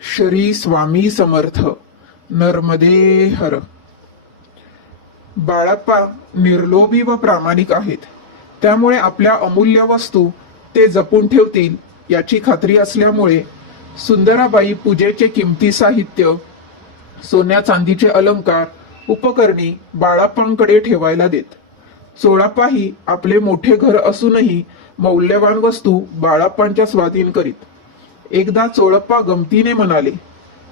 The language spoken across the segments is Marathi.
श्री स्वामी समर्थ. नर्मदे हर. बाळाप्पा निर्लोभी व प्रामाणिक आहेत, त्यामुळे आपल्या अमूल्य वस्तू ते जपून ठेवतील याची खात्री असल्यामुळे सुंदराबाई पूजेचे किमती साहित्य, सोन्या चांदीचे अलंकार, उपकरणे बाळाप्पांकडे ठेवायला देत. चोळाप्पाही आपले मोठे घर असूनही मौल्यवान वस्तू बाळाप्पांच्या स्वाधीन करीत. एकदा चोळप्पा गमतीने म्हणाले,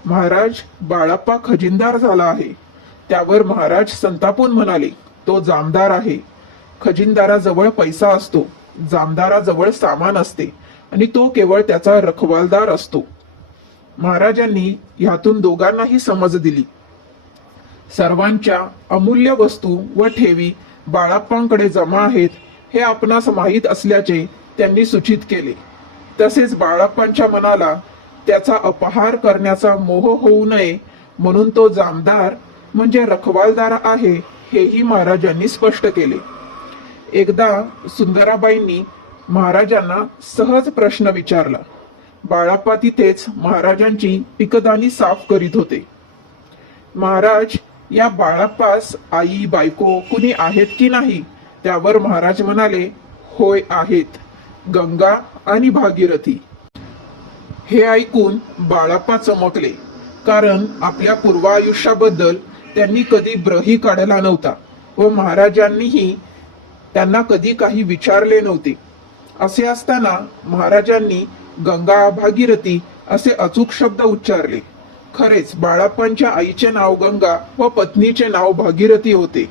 महाराज, बाळाप्पा खजिनदार झाला आहे. त्यावर महाराज संतापून म्हणाले, तो जामदार आहे. खजिनदाराजवळ पैसा असतो, जामदाराजवळ सामान असते आणि तो केवळ त्याचा रखवालदार असतो. महाराजांनी ह्यातून दोघांनाही समज दिली. सर्वांच्या अमूल्य वस्तू व ठेवी बाळाप्पांकडे जमा आहेत हे आपणास माहीत असल्याचे त्यांनी सूचित केले. तसेच बाळाप्पांच्या मनाला त्याचा अपहार करण्याचा मोह होऊ नये म्हणून तो जामदार म्हणजे रखवालदार आहे हेही महाराजांनी स्पष्ट केले. एकदा सुंदराबाईंनी महाराजांना सहज प्रश्न विचारला. बाळाप्पा तिथेच महाराजांची पिकदानी साफ करीत होते. महाराज, या बाळाप्पास आई बायको कुणी आहेत की नाही? त्यावर महाराज म्हणाले, होय आहेत, गंगा आणि भागीरथी. हे ऐकून बाळाप्पा चमकले, कारण आपल्या पूर्वायुष्याबद्दल त्यांनी कधी ब्रही काढला नव्हता व महाराजांनीही त्यांना कधी काही विचारले नव्हते. असे असताना महाराजांनी गंगा भागीरथी असे अचूक शब्द उच्चारले. खरेच बाळाप्पांच्या आईचे नाव गंगा व पत्नीचे नाव भागीरथी होते.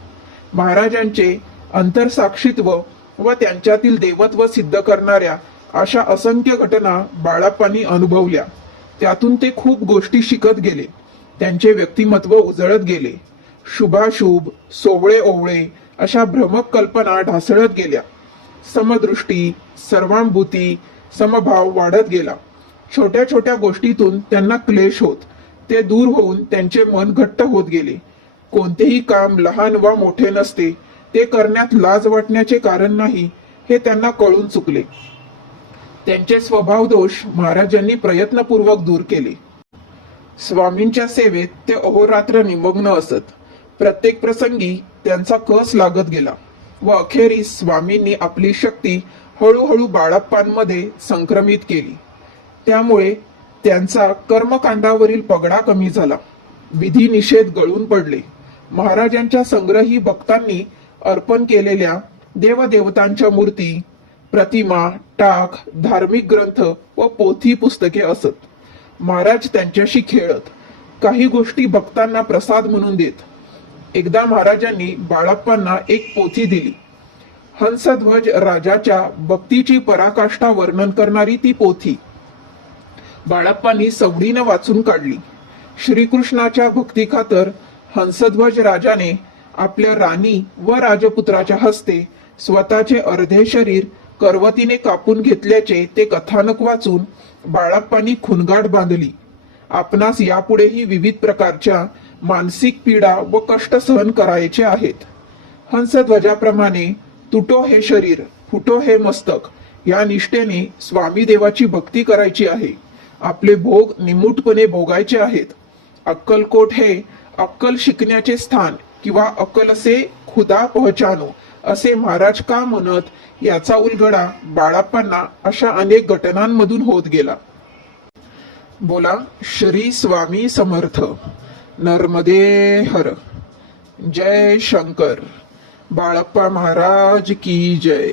महाराजांचे अंतरसाक्षित्व व त्यांच्यातील देवत्व सिद्ध करणाऱ्या अशा असंख्य घटना बाळाप्पांनी अनुभवल्या. त्यातून ते खूप गोष्टी शिकत गेले. त्यांचे व्यक्तिमत्व उजळत गेले. शुभाशुभ, सोवळे ओवळे अशा भ्रमक कल्पना ढासळत गेल्या. समदृष्टी, सर्वांभूती, समभाव वाढत गेला. छोट्या छोट्या गोष्टीतून त्यांना क्लेश होत. ते दूर होऊन त्यांचे मन घट्ट होत गेले. कोणतेही काम लहान वा मोठे नसते, ते करण्यात लाज वाटण्याचे कारण नाही हे त्यांना कळून चुकले. त्यांचे स्वभाव दोष महाराजांनी प्रयत्नपूर्वक दूर केले. स्वामींच्या सेवेत ते अहोरात्र निमग्न असत. प्रत्येक प्रसंगी त्यांचा कस लागत गेला व अखेरीस स्वामींनी आपली शक्ती हळूहळू बाळाप्पांमध्ये संक्रमित केली. त्यामुळे त्यांचा कर्मकांडावरील पगडा कमी झाला. विधी निषेध गळून पडले. महाराजांच्या संग्रही भक्तांनी अर्पण केलेल्या देवदेवतांच्या मूर्ती, प्रतिमा, टाक, धार्मिक ग्रंथ व पोथी पुस्तके असत. महाराज त्यांच्याशी खेळत. काही गोष्टी भक्तांना प्रसाद म्हणून देत. एकदा महाराजांनी बाळाप्पांना एक पोथी दिली. हंसध्वज राजाच्या भक्तीची पराकाष्ठा वर्णन करणारी ती पोथी बाळाप्पांनी सवडीनं वाचून काढली. श्रीकृष्णाच्या भक्तीखातर हंसध्वज राजाने आपल्या राणी व राजपुत्राच्या हस्ते स्वतःचे अर्धे शरीर करवतीने कापून घेतल्याचे ते कथानक वाचून बाळाप्पांनी खुणगाठ बांधली. आपणास यापुढेही विविध प्रकारच्या मानसिक पीडा व कष्ट सहन करायचे आहेत. हंसध्वजाप्रमाणे तुटो हे शरीर, फुटो हे मस्तक या निष्ठेने स्वामी देवाची भक्ती करायची आहे. आपले भोग निमूटपणे भोगायचे आहेत. अक्कलकोट हे अक्कल शिकण्याचे स्थान किंवा अक्कल से खुदा पहचानो असे महाराज का म्हणत याचा उलगडा बाळाप्पांना अशा अनेक घटनांमधून होत गेला. बोला श्री स्वामी समर्थ. नर्मदे हर. जय शंकर. बाळाप्पा महाराज की जय.